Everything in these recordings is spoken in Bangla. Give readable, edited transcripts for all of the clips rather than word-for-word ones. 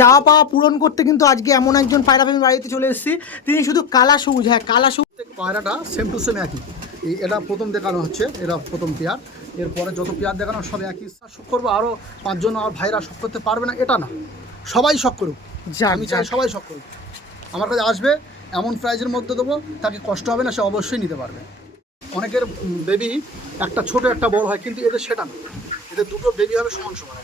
চা পাওয়া পূরণ করতে কিন্তু আজকে এমন একজন পায়রা প্রেমী বাড়িতে চলে এসেছি। তিনি শুধু কালা সবুজ, হ্যাঁ কালা সবুজ পায়রাটা সেম টু সেম একই। এটা প্রথম দেখানো হচ্ছে, এটা প্রথম পেয়ার। এরপরে যত পেয়ার দেখানো সব একই। শখ করবো আরও 5 জন আর ভাইরা শখ করতে পারবে না এটা না, সবাই শখ করুক। আমি চাই সবাই শখ করুক, আমার কাছে আসবে, এমন প্রাইজের মধ্যে দেবো তাকে কষ্ট হবে না, সে অবশ্যই নিতে পারবে। অনেকের বেবি একটা ছোট একটা বড় হয়, কিন্তু এদের সেটা না, এদের দুটো বেবি হবে সমান সমান।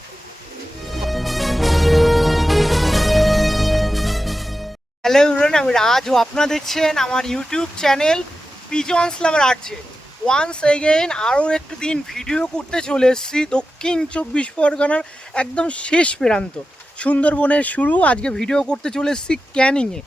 হ্যালো এভরিওয়ান, আমি রাজ ও আপনারা দেখছেন আমার ইউটিউব চ্যানেল পিজনস লাভার আর্টসে। ওয়ান্স এগেইন আরও একটু দিন ভিডিও করতে চলে এসেছি দক্ষিণ 24 পরগনার একদম শেষ প্রান্ত সুন্দরবনের শুরু। আজকে ভিডিও করতে চলে এসেছি ক্যানিংয়ে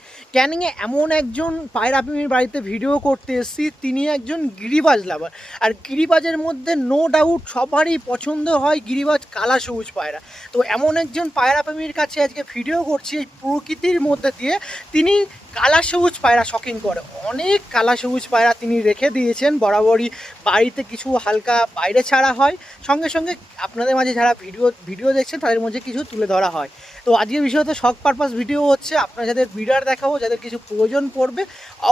এমন একজন পায়রা প্রেমীর বাড়িতে ভিডিও করতে এসেছি, তিনি একজন গিরিবাজ লাভার। আর গিরিবাজের মধ্যে নো ডাউট সবারই পছন্দ হয় গিরিবাজ কালা সবুজ পায়রা। তো এমন একজন পায়রা প্রেমীর কাছে আজকে ভিডিও করছি এই প্রকৃতির মধ্যে দিয়ে। তিনি কালা সবুজ পায়রা শখিং করে, অনেক কালা সবুজ পায়রা তিনি রেখে দিয়েছেন। বরাবরই বাড়িতে কিছু হালকা বাইরে ছাড়া হয়, সঙ্গে সঙ্গে আপনাদের মাঝে যারা ভিডিও দেখছেন তাদের মধ্যে কিছু তুলে ধরা হয়। তো আজকে বিষয়ত শখ পারপাস ভিডিও হচ্ছে, আপনারা যাদের ব্রিডার দেখাবো, যাদের কিছু প্রয়োজন পড়বে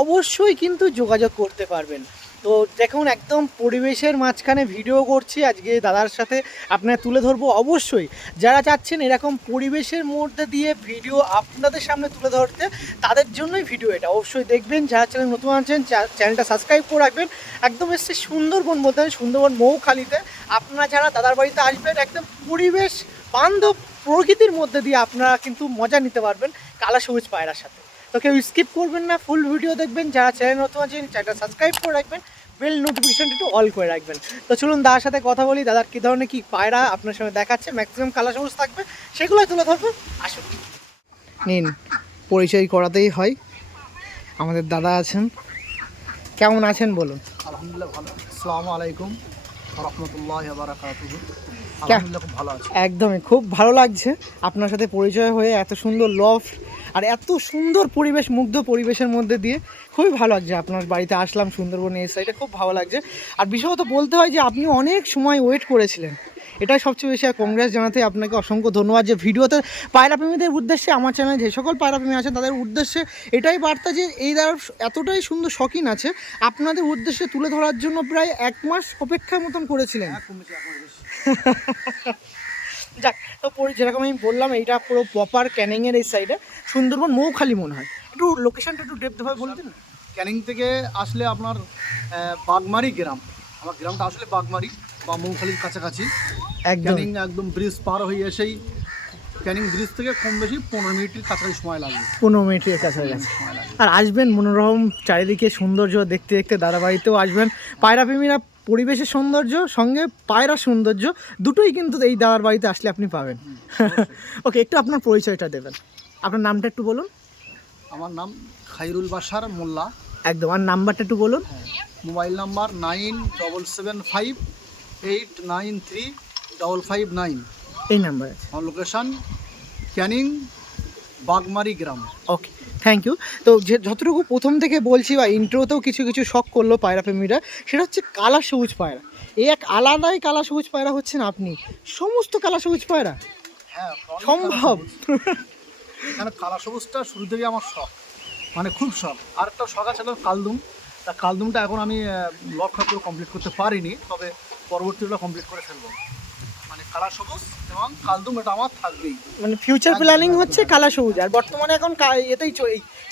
অবশ্যই কিন্তু যোগাযোগ করতে পারবেন। তো দেখুন একদম পরিবেশের মাঝখানে ভিডিও করছি আজকে দাদার সাথে, আপনারা তুলে ধরবো অবশ্যই। যারা চাচ্ছেন এরকম পরিবেশের মধ্যে দিয়ে ভিডিও আপনাদের সামনে তুলে ধরতে, তাদের জন্যই ভিডিও এটা অবশ্যই দেখবেন। যারা চ্যানেল নতুন আছেন চ্যানেলটা সাবস্ক্রাইব করে রাখবেন। একদম এসছে সুন্দরবন বলতে সুন্দরবন মৌখালিতে। আপনারা যারা দাদার বাড়িতে আসবেন একদম পরিবেশ বান্ধব প্রকৃতির মধ্যে দিয়ে আপনারা কিন্তু মজা নিতে পারবেন কালা সবুজ পায়রার সাথে। তো কেউ স্কিপ করবেন না, ফুল ভিডিও দেখবেন। যারা চ্যানেল নতুন আছেন চ্যানেলটা সাবস্ক্রাইব করে রাখবেন, বেল নোটিফিকেশনটা একটু অল করে রাখবেন। তো চলুন দাদার সাথে কথা বলি, দাদার কী ধরনের কী পায়রা আপনার সঙ্গে দেখাচ্ছে, ম্যাক্সিমাম কালা সবুজ থাকবে, সেগুলোই তুলে ধরবো। আসুন নিন, পরিচয় করাতেই হয়। আমাদের দাদা আছেন, কেমন আছেন বলুন? আলহামদুলিল্লাহ ভালো। আসসালামু আলাইকুম রহমতুল্লাহি ওয়া বারাকাতুহু। আলহামদুলিল্লাহ খুব ভালো আছে। একদমই খুব ভালো লাগছে আপনার সাথে পরিচয় হয়ে, এত সুন্দর লফট আর এত সুন্দর পরিবেশ, মুগ্ধ পরিবেশের মধ্যে দিয়ে খুবই ভালো লাগছে। আপনার বাড়িতে আসলাম সুন্দরবনে, এই সাইডে খুব ভালো লাগছে। আর বিশেষত বলতে হয় যে আপনি অনেক সময় ওয়েট করেছিলেন, এটাই সবচেয়ে বেশি। আর কংগ্রেস জানাতে আপনাকে অসংখ্য ধন্যবাদ যে ভিডিওতে পায়রা প্রেমীদের উদ্দেশ্যে, আমার চ্যানেলে যে সকল পায়রা প্রেমী আছেন তাদের উদ্দেশ্যে এটাই বার্তা যে এই দ্বারা এতটাই সুন্দর শখিন আছে, আপনাদের উদ্দেশ্যে তুলে ধরার জন্য প্রায় 1 মাস অপেক্ষার মতন করেছিলেন। যাক, তো যেরকম আমি বললাম এইটা পুরো প্রপার ক্যানিংয়ের এই সাইডে সুন্দরবন মৌখালি মনে হয়। একটু লোকেশনটা একটু ডেপথভাবে বলতেন না? ক্যানিং থেকে আসলে আপনার বাগমারি গ্রাম, আমার গ্রামটা আসলে বাগমারি বা মৌখালির কাছাকাছি। ক্যানিং একদম ব্রিজ পার হয়ে এসেই ক্যানিং ব্রিজ থেকে কম বেশি 15 মিনিটের কাছাকাছি সময় লাগবে। 15 মিনিটের কাছাকাছি। আর আসবেন মনোরম চারিদিকে সৌন্দর্য দেখতে দেখতে, দাদা বাড়িতেও আসবেন। পায়রা প্রেমীরা পরিবেশের সৌন্দর্য সঙ্গে পায়রা সৌন্দর্য দুটোই কিন্তু এই দাদার বাড়িতে আসলে আপনি পাবেন। ওকে, একটু আপনার পরিচয়টা দেবেন, আপনার নামটা একটু বলুন। আমার নাম খাইরুল বাশার মোল্লা। একদম, আর নাম্বারটা একটু বলুন। মোবাইল নাম্বার 9775893559 এই নাম্বার আছে। আমার লোকেশান ক্যানিং বাগমারি গ্রাম। Okay, thank you. তো যতটুকু প্রথম থেকে বলছি বা ইন্ট্রোতেও কিছু কিছু শখ করলো পায়রা প্রেমীরা, সেটা হচ্ছে কালা সবুজ পায়রা। এই এক আলাদাই কালা সবুজ পায়রা হচ্ছেন আপনি। সমস্ত কালা সবুজ পায়রা হ্যাঁ সম্ভব? এখানে কালা সবুজটা শুরু থেকে আমার শখ, মানে খুব শখ। আর একটা শখ আছে কালদুম। তা কালদুমটা এখন আমি লক্ষ্য করে কমপ্লিট করতে পারিনি, তবে পরবর্তীটা কমপ্লিট করে ফেলবো। মানে কালা সবুজ এবং কালদুম এটা আমার থাকবেই। মানে ফিউচার প্ল্যানিং হচ্ছে কালা সবুজ, আর বর্তমানে এখন এতেই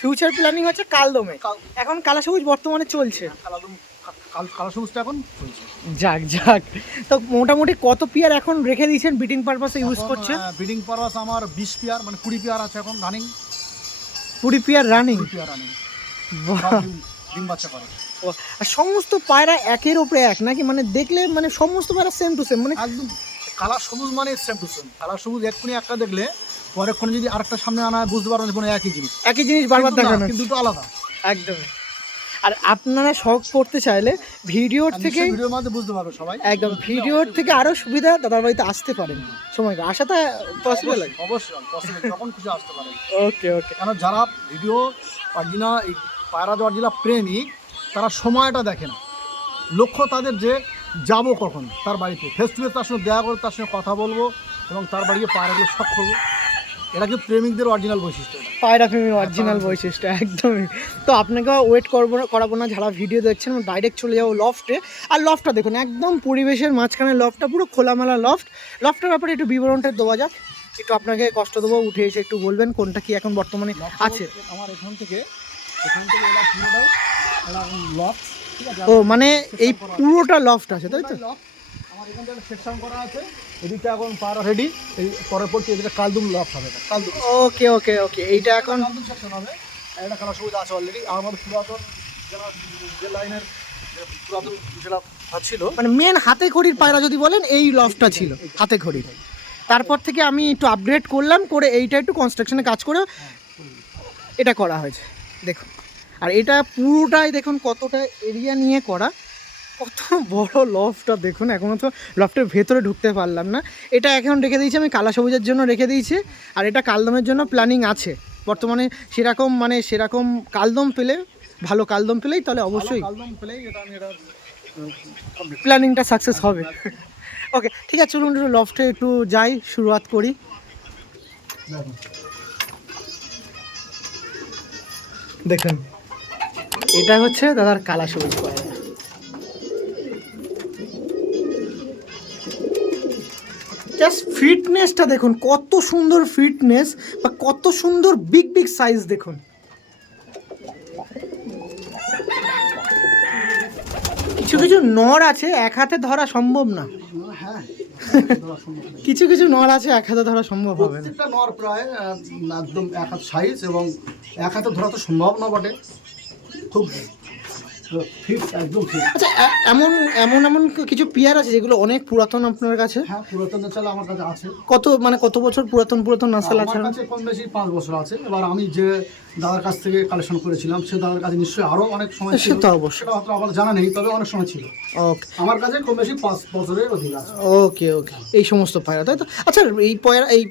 ফিউচার প্ল্যানিং হচ্ছে কালদমে। এখন কালা সবুজ বর্তমানে চলছে, কালাদুম কালা সবুজটা এখন চলছে। যাক যাক। তো মোটামুটি কত পেয়ার এখন রেখে দিয়েছেন ব্রিডিং পারপাসে ইউজ করছেন? ব্রিডিং পারপাস আমার 20 পেয়ার, মানে 20 পেয়ার আছে এখন রানিং। 20 pair running? ডিম বাচ্চা করে। আর সমস্ত পায়রা একের ওপরে এক নাকি? মানে দেখলে মানে সমস্ত পায়রা সেম টু সেম, মানে একদম কালা সবুজ মানে সেম টু সেম। কালা সবুজ এক্ষুনি একটা দেখলে পরেক্ষণে যদি আরেকটা সামনে আনা বুঝতে পারবেন যে একই জিনিস বারবার দেখানো, কিন্তু দুটো আলাদা একদম। আর আপনারা শখ করতে চাইলে ভিডিওর থেকে, ভিডিওর মধ্যে বুঝতে পারবে সবাই, একদম ভিডিওর থেকে আরও সুবিধা দাদার বাড়িতে আসতে পারেন। সময় আসাটা পসিবল? অবশ্যই পসিবল, যখন খুশি আসতে পারেন। ওকে ওকে। কারণ যারা ভিডিও অরিজিনাল এই পায়রা অরিজিনাল প্রেমিক, তারা সময়টা দেখে না। লক্ষ্য তাদের যে যাব কখন তার বাড়িতে, ফেস টু ফেস তার সঙ্গে দেখা করে, তার সঙ্গে কথা বলবো এবং তার বাড়িতে পায়রাগুলো শখ করবো। এটা কি প্রেমিকদের অরিজিনাল বৈশিষ্ট্য এটা। পায়রা প্রেমীর অরিজিনাল বৈশিষ্ট্য একদমই। তো আপনাকে ওয়েট করাবো না, যারা ভিডিও দেখছেন ডাইরেক্ট চলে যাবো লফটে। আর লফটটা দেখুন একদম পরিবেশের মাঝখানে লফটটা, পুরো খোলামেলা লফটের ব্যাপারে একটু বিবরণটা দেওয়া যাক। একটু আপনাকে কষ্ট দেবো, উঠে এসে একটু বলবেন কোনটা কি এখন বর্তমানে আছে। আমার এখান থেকে এটা পুরোটাই একটা লফট, ঠিক আছে। ও মানে এই পুরোটা লফট আছে তাই তো? আমার এখান থেকে সেকশন করা আছে, এদিকটা এখন পার রেডি, এই পরে পড়ছে এদিকে কালদুম লফট হবে, কালদুম। ওকে ওকে ওকে, এইটা এখন কালদুম সেকশন হবে। একটা কালার সবুজ আছে অলরেডি। আমার পুরাতন যারা যে লাইনের পুরাতন যেটা ছিল, মানে মেন হাতে খড়ির পায়রা যদি বলেন এই লফটটা ছিল হাতে খড়ির। তারপর থেকে আমি একটু আপগ্রেড করলাম, করে এইটা একটু কনস্ট্রাকশনে কাজ করে এটা করা হয়েছে দেখুন। আর এটা পুরোটাই দেখুন কতটা এরিয়া নিয়ে করা, কত বড় লফটটা দেখুন। এখনও তো লফটের ভেতরে ঢুকতে পারলাম না। এটা এখন রেখে দিয়েছি আমি কালা সবুজের জন্য রেখে দিয়েছি, আর এটা কালদমের জন্য প্ল্যানিং আছে বর্তমানে। সেরকম কালদম পেলে, ভালো কালদম পেলেই তাহলে অবশ্যই কালদম পেলেই এটা আমি এটা প্ল্যানিংটা সাকসেস হবে। ওকে ঠিক আছে, চলুন একটু লফটে একটু যাই, শুরুয়াত করি। দেখুন এটা হচ্ছে দাদার কালা সবুজ পায়রা। জাস্ট ফিটনেসটা দেখুন, কত সুন্দর ফিটনেস, বা কত সুন্দর বিগ সাইজ দেখুন। কিছু নর আছে এক হাতে ধরা সম্ভব না। হ্যাঁ, কিছু নর আছে এক হাতে ধরা সম্ভব হবে না। প্রত্যেকটা নর প্রায় একদম এক হাত সাইজ, এবং এক হাতে ধরা তো সম্ভব না বটে, খুব ফিট, একদম ফিট। আচ্ছা এমন কিছু পেয়ার আছে যেগুলো অনেক পুরাতন আপনার কাছে? হ্যাঁ, পুরাতন চাল আমার কাছে আছে। কত বছর পুরাতন নাসাল আছে? আমার কাছে কম বেশি 5 বছর আছে। এবার আমি যে দাদার কাছ থেকে কালেকশন করেছিলাম, সে দাদার কাছে নিশ্চয়ই আরো অনেক সময় ছিল, সেটা অবশ্যই, সেটা হয়তো আমার জানা নেই, তবে অনেক সময় ছিল। ওকে আমার কাছে কম বেশি 5 বছরের অধিক আছে। ওকে এই সমস্ত পায়রা তাই তো? আচ্ছা এই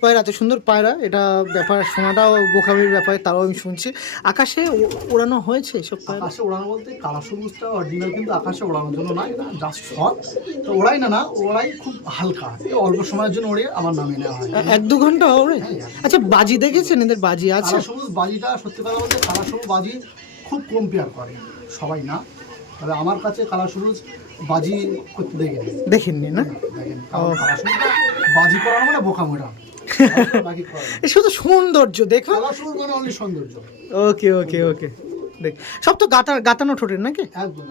পায়রা এত সুন্দর পায়রা, এটা ব্যাপার শোনাটাও বোকামির ব্যাপার, তাও আমি শুনছি। আকাশে ওড়ানো হয়েছে এসব পায়রা? আকাশে ওড়ানো বলতে কালা সবুজটা অরিজিনাল কিন্তু আকাশে ওড়ানোর জন্য না, এটা জাস্ট শট। তো ওড়াই খুব হালকা, অল্প সময়ের জন্য ওড়ে আবার নামিয়ে নেওয়া হয়। 1-2 ঘন্টা ওড়ে? আচ্ছা বাজি দেখেছেন? এদের বাজি আছে? কালা সবুজ বাজিটা সত্যি কথা বলতে কালা সবুজ বাজি খুব কম পেয়ার করে, সবাই না। তবে আমার কাছে কালা সবুজ বাজি করতে দেখেননি না? দেখেন, কারণ কালা সবুজটা বাজি করা মানে বোকামোটা, বাকি করা না। এ শুধু সৌন্দর্য দেখো। কালা সবুজ মানে অনলি সৌন্দর্য। ওকে দেখ, সব তো গাতানো ঠোঁটের নাকি? একদম।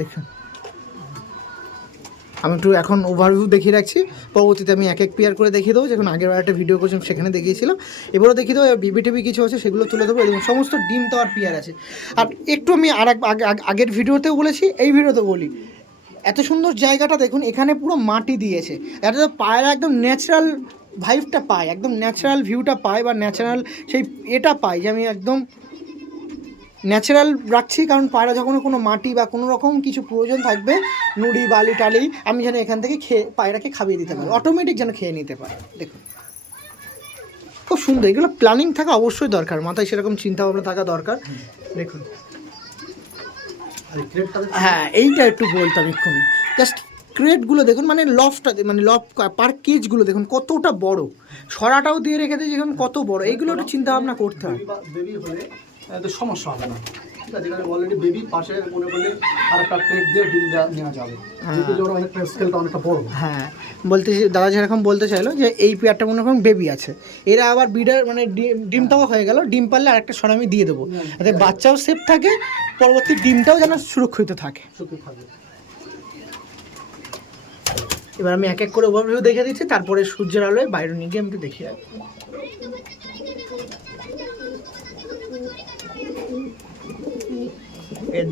দেখুন আমি একটু এখন ওভারভিউ দেখিয়ে রাখছি, পরবর্তীতে আমি এক পেয়ার করে দেখিয়ে দেবো। যখন আগের একটা ভিডিও করছিলাম সেখানে দেখিয়েছিলাম, এবারও দেখিয়ে দেবো। বিবি কিছু আছে সেগুলো তুলে দেবো, এবং সমস্ত ডিম দেওয়ার পেয়ার আছে। আর একটু আমি আগের ভিডিওতেও বলেছি, এই ভিডিওতে বলি, এত সুন্দর জায়গাটা দেখুন, এখানে পুরো মাটি দিয়েছে। এটা তো পায়রা একদম ন্যাচারাল ভাইবটা পায়, একদম ন্যাচারাল ভিউটা পায়, বা ন্যাচারাল সেই এটা পায় যে আমি একদম ন্যাচারাল রাখছি। কারণ পায়রা যখন কোনো মাটি বা কোনো রকম কিছু প্রয়োজন থাকবে, নুড়ি বালি টালি, আমি যেন এখান থেকে পায়রাকে খাইয়ে দিতে পারি, অটোমেটিক যেন খেয়ে নিতে পারে। দেখুন খুব সুন্দর। এগুলো প্ল্যানিং থাকা অবশ্যই দরকার, মাথায় সেরকম চিন্তা ভাবনা থাকা দরকার। দেখুন হ্যাঁ, এইটা একটু বলতাম এক্ষুনি। জাস্ট ক্রেটগুলো দেখুন, মানে পার কেজগুলো দেখুন কতটা বড়, সরাটাও দিয়ে রেখে দিয়েছি দেখুন কত বড়। এইগুলো একটু চিন্তা ভাবনা করতে হয়। বেবি হলে তো সমস্যা হবে না, ঠিক আছে। যেখানে অলরেডি বেবি পাশে মনে করলে আর একটা প্লেট দিয়ে ডিম নেওয়া যাবে, যেহেতু অনেকটা স্কেলটা অনেকটা বড়। হ্যাঁ বলতেছি, দাদা যেরকম বলতে চাইলো যে এই পেয়ারটা মনে করেন বেবি আছে, এরা আবার বিডার মানে ডিমটাও হয়ে গেল, ডিম পারলে আরেকটা সর আমি দিয়ে দেবো, যাতে বাচ্চাও সেফ থাকে, পরবর্তী ডিমটাও যেন সুরক্ষিত থাকে। এবার আমি এক করে ওভারভিউ দেখে দিচ্ছি, তারপরে সূর্যের আলোয় বাইরে নিয়ে গিয়ে আমি দেখিয়ে রাখবো।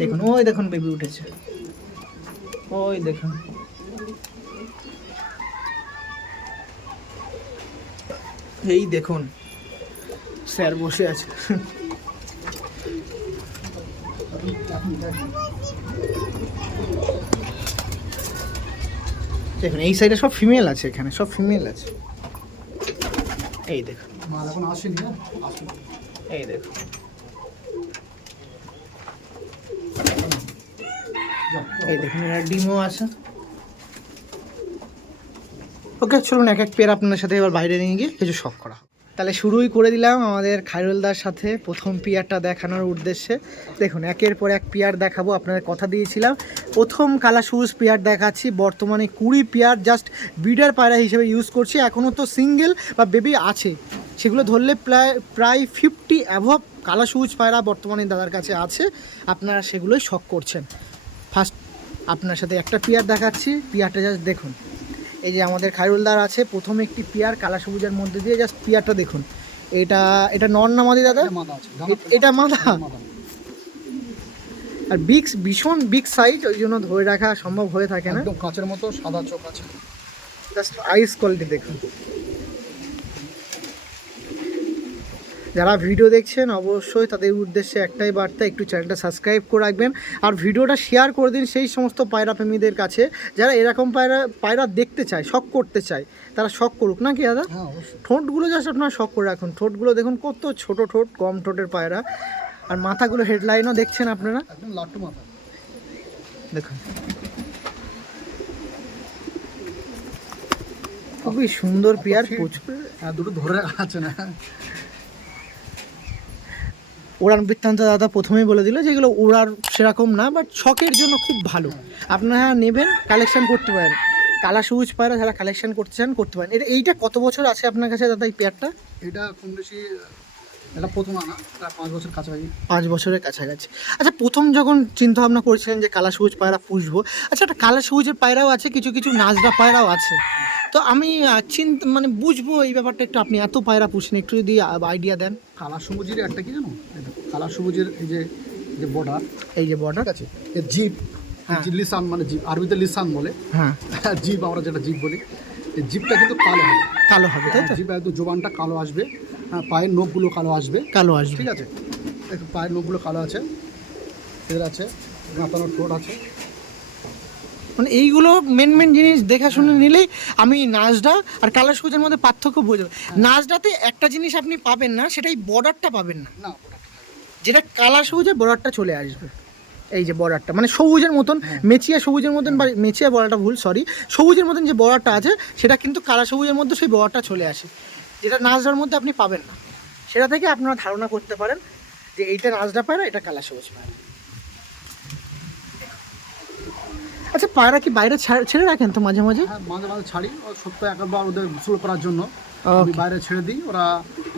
দেখুন ওই দেখুন বেবি উঠেছে, ওই দেখুন। এই দেখুন স্যার বসে আছে। দেখুন এই সাইডে সব ফিমেল আছে, এখানে সব ফিমেল আছে। এই দেখুন মাল এখন আসেনি, এই দেখুন এই দেখুন এরা ডিমও আছে। ওকে চলুন এক পেয়ার আপনার সাথে এবার বাইরে নিয়ে গিয়ে কিছু শখ করা। তাহলে শুরুই করে দিলাম আমাদের খায়রুলদার সাথে প্রথম পিয়ারটা দেখানোর উদ্দেশ্যে। দেখুন একের পর এক পিয়ার দেখাবো, আপনাদের কথা দিয়েছিলাম। প্রথম কালা সবুজ পিয়ার দেখাচ্ছি, বর্তমানে 20 পিয়ার জাস্ট ব্রিডার পায়রা হিসেবে ইউজ করছি। এখনও তো সিঙ্গেল বা বেবি আছে, সেগুলো ধরলে প্রায় 50 অ্যাভব কালা সবুজ পায়রা বর্তমানে দাদার কাছে আছে। আপনারা সেগুলোই শখ করছেন। ফার্স্ট আপনার সাথে একটা পিয়ার দেখাচ্ছি, পিয়ারটা জাস্ট দেখুন। এই যে আমাদের খায়রুলদার আছে প্রথম একটি পিয়ার কালা সবুজের মধ্যে দিয়ে, জাস্ট পিয়ারটা দেখুন। এটা নর না মাদি দাদা? এটা মাদা। আর ভীষণ বিগ সাইজ, ওই জন্য ধরে রাখা সম্ভব হয়ে থাকে না। একদম কাঁচের মতো সাদা চোখ আছে, জাস্ট আইস কোয়ালিটি দেখুন। যারা ভিডিও দেখছেন অবশ্যই তাদের উদ্দেশ্যে একটাই বার্তা, একটু চ্যানেলটা সাবস্ক্রাইব করে রাখবেন আর ভিডিওটা শেয়ার করে দিন সেই সমস্ত পায়রা প্রেমীদের কাছে যারা এরকম পায়রা দেখতে চায়, শখ করতে চায়। তারা শখ করুক নাকি দাদা? হ্যাঁ অবশ্যই। ঠোঁটগুলো জাস্ট আপনারা শখ করে রাখুন। ঠোঁটগুলো দেখুন কত ছোট ঠোঁট, কম ঠোঁটের পায়রা। আর মাথাগুলো হেডলাইনও দেখছেন আপনারা, একদম লাট্টু মাথা দেখুন। খুবই সুন্দর পেয়ার, প্রচুর। দুটো ধরে রাখা আছে না। ওড়ান বৃত্তান্ত দাদা প্রথমেই বলে দিল যেগুলো ওড়ার সেরকম না, বাট শখের জন্য খুব ভালো। আপনারা নেবেন, কালেকশন করতে পারেন। কালা সবুজ পায়রা যারা কালেকশন করতে চান করতে পারেন। এইটা কত বছর আছে আপনার কাছে দাদা এই পেয়ারটা? এটা কম বেশি, এটা প্রথম আনা, প্রায় 5 বছর কাছাকাছি। 5 বছরের কাছাকাছি। আচ্ছা, প্রথম যখন চিন্তা ভাবনা করেছিলেন যে কালা সবুজ পায়রা পুষবো, আচ্ছা একটা কালা সবুজের পায়রাও আছে, কিছু কিছু নাজরা পায়রাও আছে, তো আমি মানে বুঝবো এই ব্যাপারটা একটু। আপনি এত পায়রা পুষেন, একটু যদি আইডিয়া দেন। কালা সবুজের একটা কি জানো, কালা সবুজের এই যে বর্ডার, এই যে বর্ডার আছে এর জিপ, লিসান মানে জিপ, আরবিতে লিসান বলে। হ্যাঁ, জিপ আমরা যেটা জিপ বলি, এই জিপটা কিন্তু কালো হবে তাই তো? জিপ একদম জোবানটা কালো আসবে, পায়ের নখগুলো কালো আসবে, ঠিক আছে? একটু পায়ের নখগুলো কালো আছে, এর আছে গাঁতানো ঠোঁট আছে। মানে এইগুলো মেন জিনিস দেখা শুনে নিলেই আমি নাজডা আর কালা সবুজের মধ্যে পার্থক্য বুঝবো। নাজডাতে একটা জিনিস আপনি পাবেন না, সেটাই বর্ডারটা পাবেন না, যেটা কালা সবুজের বর্ডারটা চলে আসবে। এই যে বর্ডারটা মানে সবুজের মতন, মেচিয়া সবুজের মতন, বা মেচিয়া বর্ডারটা ভুল, সরি, সবুজের মতন যে বর্ডারটা আছে সেটা কিন্তু কালা সবুজের মধ্যে সেই বর্ডারটা চলে আসে, যেটা নাজডার মধ্যে আপনি পাবেন না। সেটা থেকে আপনারা ধারণা করতে পারেন যে এইটা নাজডা পায়রা, এটা কালা সবুজ পায়রা। আচ্ছা, পায়রা কি বাইরে ছেড়ে রাখেন তো মাঝে মাঝে? হ্যাঁ, মাঝে মাঝে ছাড়ি, সপ্তাহে একবার ওদের গোসল করার জন্য আমি বাইরে ছেড়ে দিই। ওরা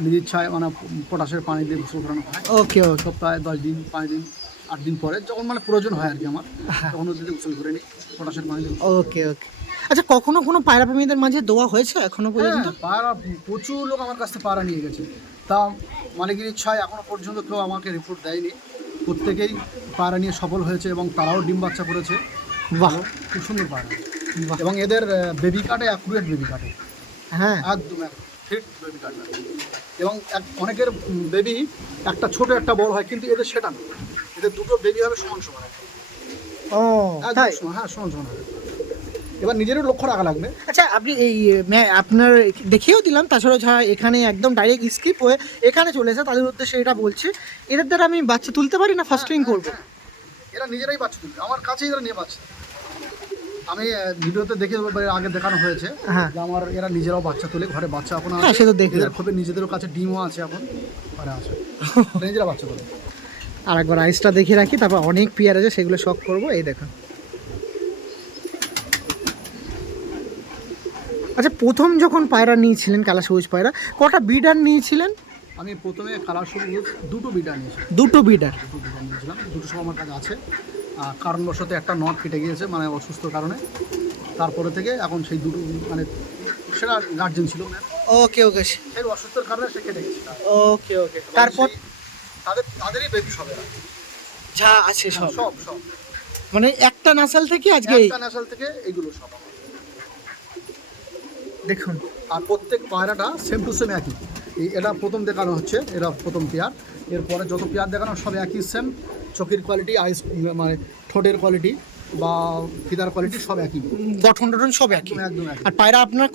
নিজের ইচ্ছায় মানে পটাশের পানি দিয়ে গোসল করানো হয়। ওকে, সপ্তাহে 10 দিন, 5 দিন, 8 দিন পরে যখন মানে প্রয়োজন হয় আর কি আমার, তখন ওদের গোসল করে নিই পটাশের পানি দিয়ে। ওকে। আচ্ছা, কখনো কোনো পায়রা প্রেমীদের মাঝে দোয়া হয়েছে এখনো পর্যন্ত? পায়রা প্রচুর লোক আমার কাছ থেকে পায়রা নিয়ে গেছে, তা মালিকের ইচ্ছায় এখনো পর্যন্ত কেউ আমাকে রিপোর্ট দেয়নি। প্রত্যেকেই পায়রা নিয়ে সফল হয়েছে এবং তারাও ডিম বাচ্চা করেছে। বাহ, খুব সুন্দর পায়রা। এবং এদের বেবি কাটে, অ্যাকুরেট বেবি কাটে। হ্যাঁ, একদম ফিট বেবি কাটে। এবং অনেকের বেবি একটা ছোট একটা বড় হয়, কিন্তু এদের সেটা না, এদের দুটো বেবি হবে সমান সমান। ও তাই? হ্যাঁ, সমান সমান হবে। এবার নিজেরও লক্ষ্য রাখা লাগবে। আচ্ছা, আপনি এই আপনার দেখিয়েও দিলাম, তাছাড়াও যারা এখানে একদম ডাইরেক্ট স্কিপ হয়ে এখানে চলে এসে তাদের উদ্দেশ্যে এটা বলছি, এদের দ্বারা আমি বাচ্চা তুলতে পারি না? ফাস্টিং করবো? এরা নিজেরাই বাচ্চা তুলবে, আমার কাছেই এরা নিয়ে বাচ্চা। আমি ভিডিওতে দেখে আগে দেখানো হয়েছে যে আমার এরা নিজেরাও বাচ্চা তুলে, ঘরে বাচ্চা এখন আছে, সে তো দেখি এদের খুবই নিজেদের কাছে ডিমও আছে, এখন ঘরে আছে, নিজেরা বাচ্চা তুলে। আর একবার আইসটা দেখে রাখি, তারপর অনেক পেয়ার আছে সেগুলো শখ করবো। এই দেখুন। আচ্ছা, প্রথম যখন পায়রা নিয়েছিলেন কালা সবুজ পায়রা, কটা বিডার নিয়েছিলেন? আমি প্রথমে কালা সবুজ দুটো বিডার নিয়েছিলাম। দুটো বিডার নিয়েছিলাম, দুটো সব আমার কাছে আছে। কারণবশত একটা নট কেটে গিয়েছে, মানে অসুস্থ কারণে। তারপরে থেকে এখন সেই দুটো মানে সেটা গার্জেন ছিল। ওকে, সেই অসুস্থর কারণে সে কেটে গেছে। ওকে। তারপর তাদেরই বেবি সবে যা আছে সব সব মানে একটা নাসাল থেকে আজকে একটা নাসাল থেকে এইগুলো সব দেখুন। আর প্রত্যেক পায়রাটা সেম টু সেম একই। এটা প্রথম দেখানো হচ্ছে, এটা প্রথম পেয়ার। এরপরে যত পেয়ার দেখানো সব একই সেম। চোখের কোয়ালিটি, আইস মানে ঠোঁটের কোয়ালিটি বা ফিদার কোয়ালিটি সব একই, গঠন সব একই, একদম একই। আর পায়রা আপনার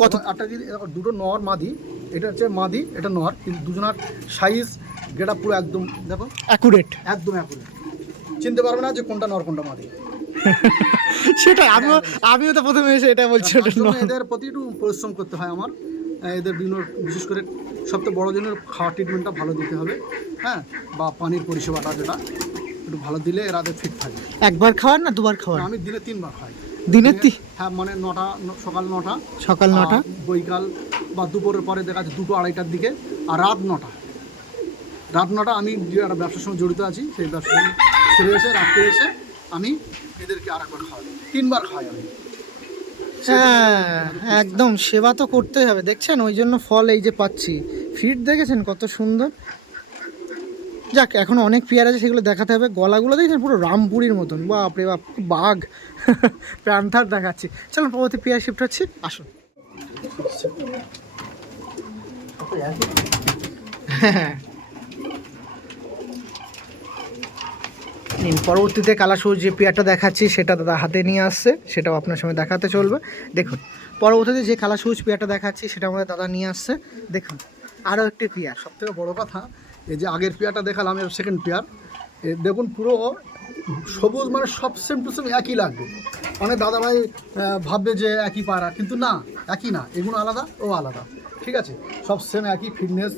কত একটা যদি দুটো নর মাদি, এটা হচ্ছে মাদি, এটা নর, কিন্তু দুজনার সাইজ গেটা পুরো একদম দেখো অ্যাকুরেট, একদম অ্যাকুরেট। চিনতে পারবে না যে কোনটা নর কোনটা মাদি। সেটাই আমিও তো প্রথমে এসে এটা বলছি। এদের প্রতি একটু পরিশ্রম করতে হয় আমার, এদের বিভিন্ন বিশেষ করে সবথেকে বড় জন্য খাওয়ার ট্রিটমেন্টটা ভালো দিতে হবে, হ্যাঁ, বা পানির পরিষেবাটা যেটা একটু ভালো দিলে এরাদের ফিট থাকে। একবার খাওয়ান না দুবার খাওয়ান? আমি দিনে 3 বার খাই। দিনে হ্যাঁ, মানে 9টা, সকাল 9টা, বৈকাল বা দুপুরের পরে দেখা যাচ্ছে 2টো 2:30টার দিকে, আর রাত 9টা। আমি যে একটা ব্যবসার সঙ্গে জড়িত আছি, সেই ব্যবসা ছেড়ে এসে রাত্রে এসে আমি এদেরকে আরেকবার খাওয়াই, 3 বার খাই আমি। হ্যাঁ একদম, সেবা তো করতেই হবে। দেখছেন ওই জন্য ফল এই যে পাচ্ছি, ফিট দেখেছেন কত সুন্দর। যাক, এখন অনেক পেয়ার আছে, সেগুলো দেখাতে হবে। গলাগুলো দেখছেন পুরো রামপুরির মতন, বাপরে বাপ, বাঘ প্যান্থার দেখাচ্ছি। চলুন পরবর্তী পেয়ার শিফট হচ্ছি, আসুন। হ্যাঁ, পরবর্তীতে কালাসুর যে পেয়ারটা দেখাচ্ছি সেটা দাদা হাতে নিয়ে আসছে, সেটাও আপনার সঙ্গে দেখাতে চলবে। দেখুন পরবর্তীতে যে কালাসুজ পেয়ারটা দেখাচ্ছি সেটা আমাদের দাদা নিয়ে আসছে। দেখুন আরও একটি পেয়ার। সবথেকে বড় কথা, এই যে আগের পেয়ারটা দেখালাম, এর সেকেন্ড পেয়ার, দেখুন পুরো সবুজ, মানে সব সেম টু সেম একই লাগবে। অনেক দাদাভাই ভাববে যে একই পায়রা, কিন্তু না, একই না, এগুলো আলাদা, ও আলাদা, ঠিক আছে? সব সেম একই ফিটনেস,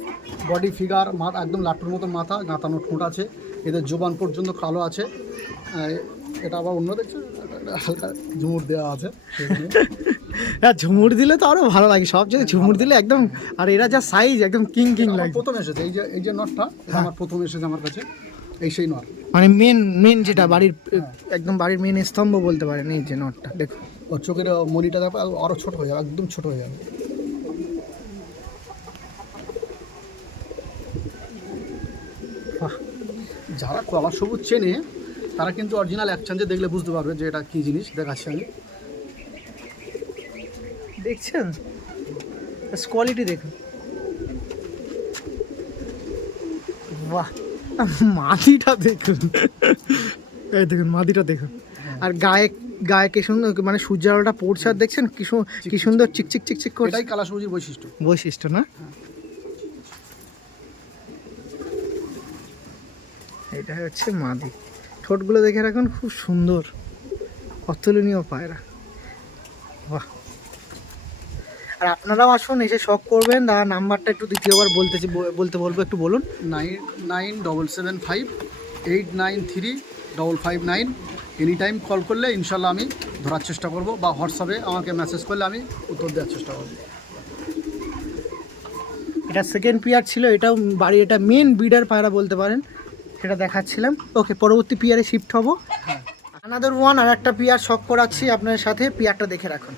বডি ফিগার, মাথা একদম লাট্টুর মতো মাথা, গাঁতানো ঠোঁট আছে, এদের জোবান পর্যন্ত কালো আছে। এটা আবার অন্য দেখছো, হালকা ঝুমুর দেওয়া আছে। হ্যাঁ, ঝুমুর দিলে তো আরও ভালো লাগে, সব যদি ঝুমুর দিলে একদম। আর এরা যা সাইজ, একদম কিং লাগে। প্রথম এসেছে এই যে নটটা, আমার প্রথম এসেছে আমার কাছে, এই সেই নট, মানে মেন যেটা বাড়ির একদম বাড়ির মেন স্তম্ভ বলতে পারেন, এই যে নটটা দেখুন। ওর চোখের মনিটা দেখো আরও ছোট হয়ে যাবে, একদম ছোট হয়ে যাবে। যারা কলা সবুজ চেনে তারা কিন্তু অরিজিনাল একচাঞ্জে দেখলে বুঝতে পারবে যে এটা কী জিনিস। দেখাচ্ছি আমি, দেখছেন কোয়ালিটি দেখুন, বাহ, মাদিটা দেখুন, এই দেখুন মাদিটা দেখুন। আর গায়ে কি সুন্দর, মানে সূর্যের আলোটা পড়ছে, আর দেখছেন কি সুন্দর চিকচিক করে। এটাই কালা সবুজের বৈশিষ্ট্য না? এটা হচ্ছে মাদি। ঠোঁটগুলো দেখে রাখুন, খুব সুন্দর, অতুলনীয় পায়রা, বাহ। আর আপনারাও আসুন, এসে শখ করবেন। দাদা নাম্বারটা একটু দ্বিতীয়বার বলতে বলবো, একটু বলুন। 997758935559। এনি টাইম কল করলে ইনশাল্লাহ আমি ধরার চেষ্টা করব, বা হোয়াটসঅ্যাপে আমাকে মেসেজ করলে আমি উত্তর দেওয়ার চেষ্টা করব। এটা সেকেন্ড পেয়ার ছিল, এটাও বাড়ি, এটা মেন ব্রিডার পায়রা বলতে পারেন, সেটা দেখাচ্ছিলাম। ওকে, পরবর্তী পেয়ারে শিফট হবো। আনাদার ওয়ান, আর একটা পেয়ার শখ করাচ্ছি আপনার সাথে, পেয়ারটা দেখে রাখুন।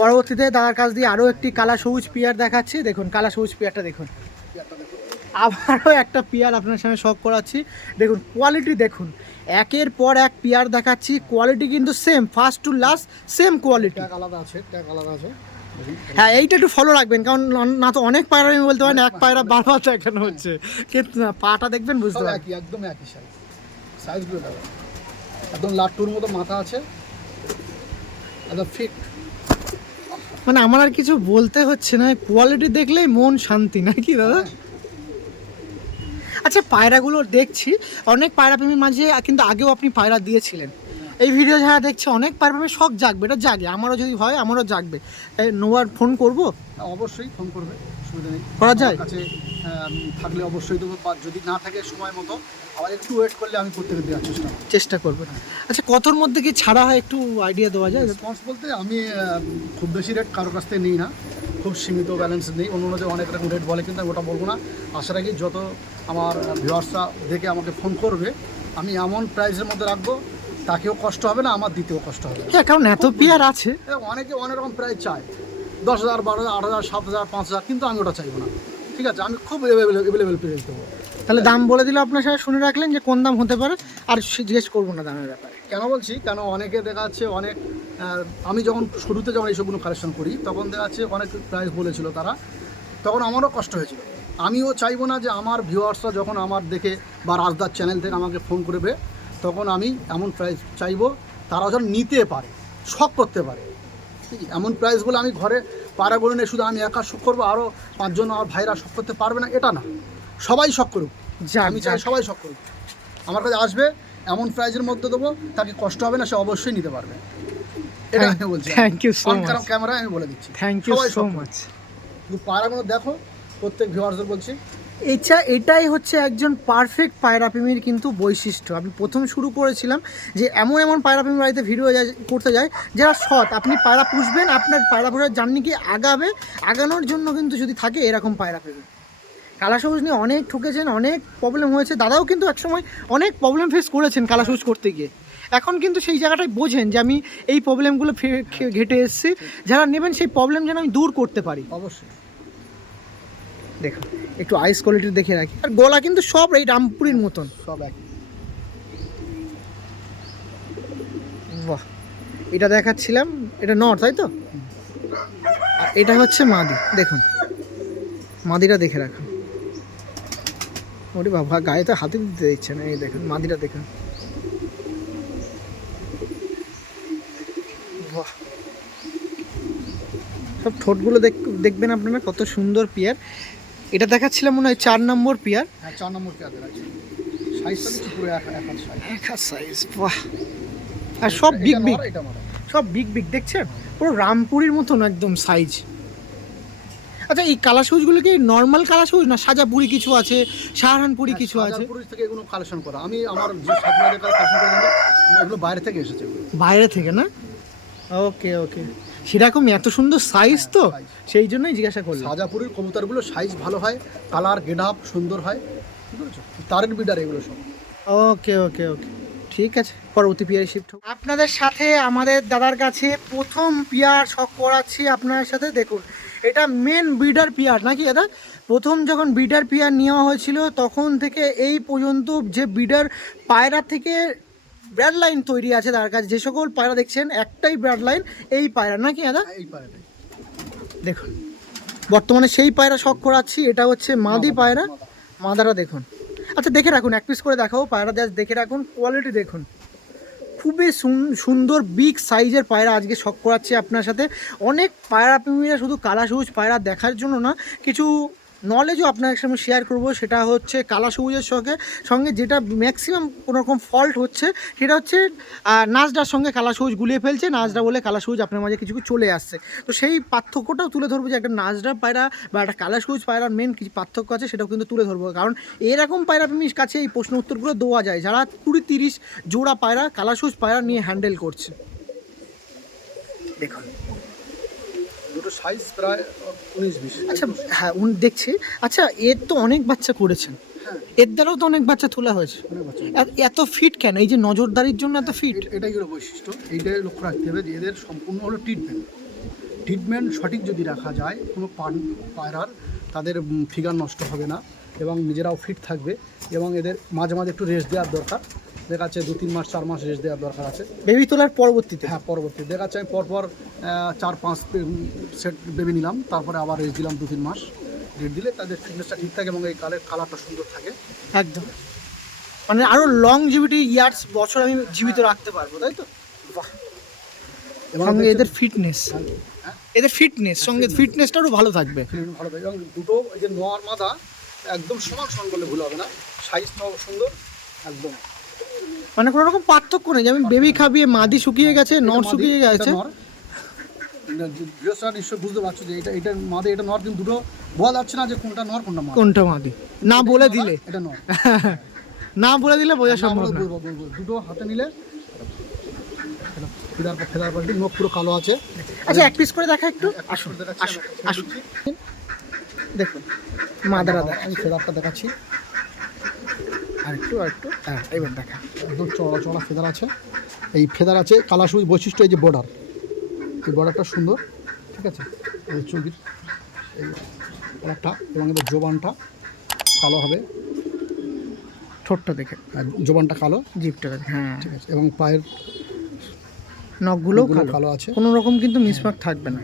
পরবর্তীতে দাদার কাছ দিয়ে আরও একটি কালা সবুজ পেয়ার দেখাচ্ছি। দেখুন কালা সবুজ পেয়ারটা দেখুন, আবারও একটা পেয়ার আপনার সামনে শখ করাচ্ছি। দেখুন কোয়ালিটি দেখুন, একের পর এক পেয়ার দেখাচ্ছি, কোয়ালিটি কিন্তু same, first to last same quality. Tag আলাদা আছে। হ্যাঁ, এইটা একটু ফলো রাখবেন, কারণ না তো অনেক পায়রা আমি বলতে পারেন এক পায়রা বারবার দেখানো হচ্ছে, কিন্তু পাটা দেখবেন বুঝতে পারবেন একদম একই সাইজগুলো দেখো, একদম লাট্টুর মতো মাথা আছে, একদম ফিট। মানে আমার আর কিছু বলতে হচ্ছে না, কোয়ালিটি দেখলেই মন শান্তি, নাকি দাদা? আচ্ছা, পায়রাগুলো দেখছি অনেক পায়রা প্রেমীর মাঝে, কিন্তু আগেও আপনি পায়রা দিয়েছিলেন। এই ভিডিও যারা দেখছে অনেক পায়রা প্রেমীর শখ জাগবে, এটা জাগে, আমারও যদি হয় আমারও জাগবে। নোয়ার ফোন করবো? অবশ্যই ফোন করবে, অসুবিধা নেই, করা যায়। কাছে থাকলে অবশ্যই দেবো, বা যদি না থাকে সময় মতো আবার একটু ওয়েট করলে আমি প্রত্যেকে দেওয়ার চেষ্টা করবো। আচ্ছা, কতর মধ্যে কি ছাড়া হয় একটু আইডিয়া দেওয়া যায়? রেসপন্স বলতে আমি খুব বেশি রেট কারোর কাছ থেকে নিই না, খুব সীমিত ব্যালেন্স নেই। অন্য যে অনেক রকম রেট বলে, কিন্তু আমি ওটা বলবো না। আশা রাখি যত আমার ভিউয়ার্সরা দেখে আমাকে ফোন করবে, আমি এমন প্রাইসের মধ্যে রাখবো তাকেও কষ্ট হবে না, আমার দিতেও কষ্ট হবে না। হ্যাঁ, কারণ এত পেয়ার আছে, অনেকে অনেক রকম প্রাইস চায়, 10,000, 12,000, 8,000, 7,000, 5,000, কিন্তু আমি ওটা চাইবো না, ঠিক আছে? আমি খুব অ্যাভেলেবেল প্রাইস দেবো। তাহলে দাম বলে দিলে আপনার সাথে শুনে রাখলেন যে কোন দাম হতে পারে, আর জিজ্ঞেস করবো না দামের ব্যাপারে। কেন বলছি, কেন অনেকে দেখা যাচ্ছে অনেক, আমি যখন শুরুতে যখন এইসবগুলো কালেকশন করি তখন দেখা যাচ্ছে অনেক প্রাইস বলেছিল তারা, তখন আমারও কষ্ট হয়েছিল। আমিও চাইবো না যে আমার ভিউয়ার্সরা যখন আমার দেখে বা রাজদার চ্যানেল থেকে আমাকে ফোন করবে, তখন আমি এমন প্রাইস চাইবো তারা যেন নিতে পারে, শখ করতে পারে। ঠিক এমন প্রাইসগুলো আমি ঘরে পাড়াগুলো নিয়ে শুধু আমি একা শখ করবো, আরও 5 জন আমার ভাইরা শখ করতে পারবে না, এটা না, সবাই শখ করুক। আমি চাই সবাই শখ করুক, আমার কাছে আসবে, এমন প্রাইজের মধ্যে দেবো তাকে কষ্ট হবে না, সে অবশ্যই নিতে পারবে। এটা আমি বলছি, থ্যাংক ইউ সো মাচ। ক্যামেরায় আমি বলে দিচ্ছি, থ্যাংক ইউ সো মাচ। কিন্তু পায়রাগুলো দেখো, প্রত্যেক ভিউয়ার্সদের বলছি, এটাই হচ্ছে একজন পারফেক্ট পায়রা প্রেমীর কিন্তু বৈশিষ্ট্য। আমি প্রথম শুরু করেছিলাম যে এমন এমন পায়রা প্রেমীর বাড়িতে ভিডিও করতে যায় যারা সৎ। আপনি পায়রা পুষবেন, আপনার পায়রা পোষার জার্নিকে আগানোর জন্য কিন্তু যদি থাকে এরকম পায়রা প্রেমী। কালা সবুজ নিয়ে অনেক ঠকেছেন, অনেক প্রবলেম হয়েছে। দাদাও কিন্তু একসময় অনেক প্রবলেম ফেস করেছেন কালা সবুজ করতে গিয়ে। এখন কিন্তু সেই জায়গাটাই বোঝেন যে আমি এই প্রবলেমগুলো ঘেটে এসেছি, যারা নেবেন সেই প্রবলেম যেন আমি দূর করতে পারি। অবশ্যই। দেখুন একটু আইস কোয়ালিটি দেখে রাখি, আর গলা কিন্তু সব এই রামপুরির মতন, সব একই। বাহ, এটা দেখাচ্ছিলাম, এটা নর তাই তো, আর এটা হচ্ছে মাদি। দেখুন মাদিটা দেখে রাখুন। ওরে বাবা, গায়ে তো হাতে দিতে দিচ্ছে না। এই দেখুন মাদিটা দেখুন, বাহ, সব ঠোঁটগুলো দেখবেন আপনারা কত সুন্দর পেয়ার। এটা দেখাচ্ছিলাম মনে হয় 4 নম্বর পেয়ার। হ্যাঁ, 4 নম্বর পেয়ার আছে। সাইজটা দেখছি পুরো এক সাইজ, বাহ, আর সব বিগ বিগ, এটা মারা। সব বিগ বিগ দেখছেন, পুরো রামপুরির মতন একদম সাইজ। আচ্ছা এই কালা সবুজগুলো কি নর্মাল কালা সবুজ না সাজাপুরি কিছু আছে, সাহারানপুরি কিছু আছে? সাজাপুরি থেকে এগুলো কালেকশন করা। আমি আমার যে সাতবারের কালেকশন করে দেবো, এগুলো বাইরে থেকে এসেছে। বাইরে থেকে না? ওকে ওকে, সেরকম এত সুন্দর সাইজ তো, সেই জন্যই জিজ্ঞাসা করলাম। সাজাপুরের কবুতরগুলো সাইজ ভালো হয়, কালার গেট আপ সুন্দর হয়, ঠিক আছে? তারের বিডার এগুলো সব। ওকে ওকে ওকে, ঠিক আছে, পরবর্তী পিয়ারে শিফট হোক। আপনাদের সাথে আমাদের দাদার কাছে প্রথম পিয়ার শখ করাচ্ছি আপনার সাথে। দেখুন এটা মেন ব্রিডার পিয়ার নাকি দাদা? প্রথম যখন ব্রিডার পিয়ার নেওয়া হয়েছিল তখন থেকে এই পর্যন্ত যে ব্রিডার পায়রা থেকে ব্র্যাড লাইন তৈরি আছে তার কাছে, যে সকল পায়রা দেখছেন একটাই ব্র্যাড লাইন, এই পায়রা নাকি দাদা? এই পায়রাটাই দেখুন বর্তমানে সেই পায়রা শখ করাচ্ছি। এটা হচ্ছে মাদি পায়রা, মাদারা দেখুন। আচ্ছা দেখে রাখুন, এক পিস করে দেখাও পায়রা, জাস্ট দেখে রাখুন, কোয়ালিটি দেখুন, খুবই সুন্দর বিগ সাইজের পায়রা আজকে শখ করাচ্ছে আপনার সাথে। অনেক পায়রা প্রেমীরা শুধু কালা সবুজ পায়রা দেখার জন্য না, কিছু নলেজও আপনার সামনে শেয়ার করব। সেটা হচ্ছে কালা সবুজের সঙ্গে যেটা ম্যাক্সিমাম কোনো রকম ফল্ট হচ্ছে, সেটা হচ্ছে নাজরার সঙ্গে কালা সবুজ গুলিয়ে ফেলছে, নাজরা বলে কালা সবুজ আপনার মাঝে কিছু চলে আসছে। তো সেই পার্থক্যটাও তুলে ধরবো, যে একটা নাজরা পায়রা বা একটা কালা সবুজ পায়রার মেন কিছু পার্থক্য আছে, সেটাও কিন্তু তুলে ধরবো। কারণ এরকম পায়রা প্রেমীর কাছে এই প্রশ্ন উত্তরগুলো দেওয়া যায় যারা 20-30 জোড়া পায়রা কালা সবুজ পায়রা নিয়ে হ্যান্ডেল করছে। দেখুন দুটো সাইজ প্রায় 19-20। আচ্ছা হ্যাঁ দেখছি। আচ্ছা এর তো অনেক বাচ্চা করেছেন, এর দ্বারাও তো অনেক বাচ্চা তোলা হয়েছে, এত ফিট কেন? এই যে নজরদারির জন্য এত ফিট? এটাই হলো বৈশিষ্ট্য। এইটাই লক্ষ্য রাখতে হবে যে এদের সম্পূর্ণ হলো ট্রিটমেন্ট সঠিক যদি রাখা যায়, কোনো পায়রার তাদের ফিগার নষ্ট হবে না এবং নিজেরাও ফিট থাকবে, এবং এদের মাঝে মাঝে একটু রেস্ট দেওয়ার দরকার। দেখা যাচ্ছে 2-3 মাস 4 মাস রেস্ট দেওয়ার দরকার আছে বেবি তোলার পরবর্তীতে। হ্যাঁ পরবর্তী দেখা যাচ্ছে আমি পরপর 4-5 সেট বেবি নিলাম, তারপরে আবার রেস্ট দিলাম 2-3 মাস। রেস্ট দিলে তাদের ফিটনেসটা ঠিক থাকে এবং এই কালারটা সুন্দর থাকে একদম, মানে আরো লংজিভিটি ইয়ার্স বছর আমি জীবিত রাখতে পারবো, তাই তো? বাহ, এবং এদের ফিটনেস, এদের ফিটনেস সঙ্গে ফিটনেসটাও ভালো থাকবে, ভালো থাকবে। এবং দুটো এই যে নোয়ার মাদা একদম সমান বললে ভুল হবে না, সাইজটাও সুন্দর একদম, মানে কোনো রকম পার্থক্য নেই যে আমি বেবি খাবিয়ে মাদি শুকিয়ে গেছে, নর শুকিয়ে গেছে। নিশ্চয় বুঝতে পারছো যে এটা মাদে, এটা নর, কিন্তু দুটো বলা যাচ্ছে না যে কোনটা নর কোনটা মাদি, না বলে দিলে এটা নর না বলে দিলে বোঝা সম্ভব না। দুটো হাতে নিলে ফেদার পাল্টি, নখ পুরো কালো আছে। আচ্ছা এক পিস করে দেখা একটু, আসুন আসুন দেখুন মাদারা আমি ফেদারটা দেখাচ্ছি, আর একটু হ্যাঁ এবার দেখা, একদম চড়া ফেদার আছে। এই ফেদার আছে, কালা সবুজ বৈশিষ্ট্য এই যে বর্ডার, এই বর্ডারটা সুন্দর, ঠিক আছে? এই চুলকির এই বর্ডারটা এবং এদের জোবানটা কালো হবে, ঠোঁটটা দেখে জোবানটা কালো, জিপটা হ্যাঁ ঠিক আছে, এবং পায়ের নখগুলোও কালো আছে, কোনো রকম কিন্তু মিসমার্ক থাকবে না।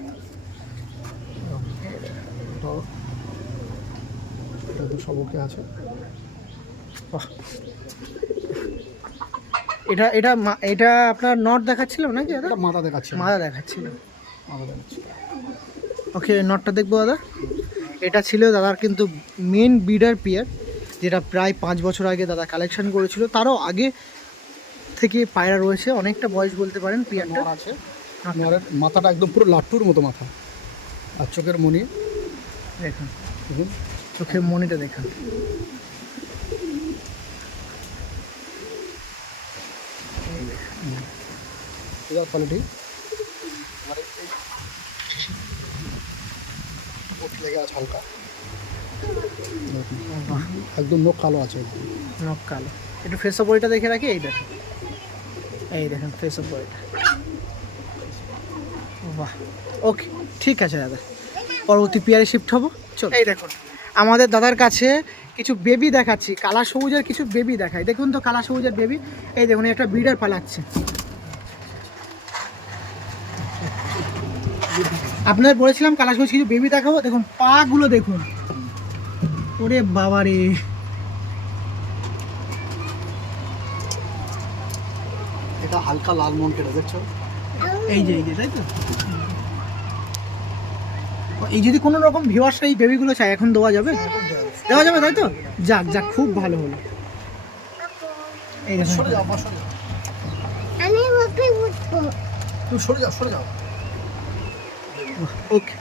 সব ওকে আছে। এটা আপনার নট দেখাচ্ছিল নাকি দাদা? মাথা দেখাচ্ছে, মাথা দেখাচ্ছিল। ওকে নটটা দেখবো দাদা। এটা ছিল দাদার কিন্তু মেন ব্রিডার পিয়ার, যেটা প্রায় 5 বছর আগে দাদা কালেকশন করেছিল, তারও আগে থেকে পায়রা রয়েছে, অনেকটা বয়স বলতে পারেন পিয়ারটা আছে। নরের মাথাটা একদম পুরো লাট্টুর মতো মাথা, আর চোখের মনি দেখুন দেখুন চোখের মনিটা দেখুন। এটার কোয়ালিটি লেগে আছে হালকা, বাহ, একদম নখ কালো আছে। নখ কালো। একটু ফেস অফ বডিটা দেখে রাখি, এই দেখুন, এই দেখুন ফেস অফ বডিটা। বাহ, ওকে, ঠিক আছে দাদা, পরবর্তী পেয়ারে শিফট হবো। চল, এই দেখুন আমাদের দাদার কাছে কিছু বেবি দেখাচ্ছি, কালা সবুজের কিছু বেবি দেখাই। দেখুন তো কালা সবুজের বেবি, এই দেখুন একটা ব্রিডার পালাচ্ছে। আপনাদের বলেছিলাম কালা সবুজ কিছু বেবি দেখাবো, দেখুন পা গুলো দেখুন, ওরে বাবা রে। এটা হালকা লাল মন কেটে দেখছো, এই যে তাই তো, এই যদি কোনো রকম ভিউয়ার্সরা এই বেবিগুলো চায় এখন দেওয়া যাবে? দেওয়া যাবে তাই তো? যাক যাক, খুব ভালো হলো। এই দেখুন, সরে যাও, সরে যাও, আমি ওকে উঠবো। তুমি সরে যাও, সরে যাও। ওকে।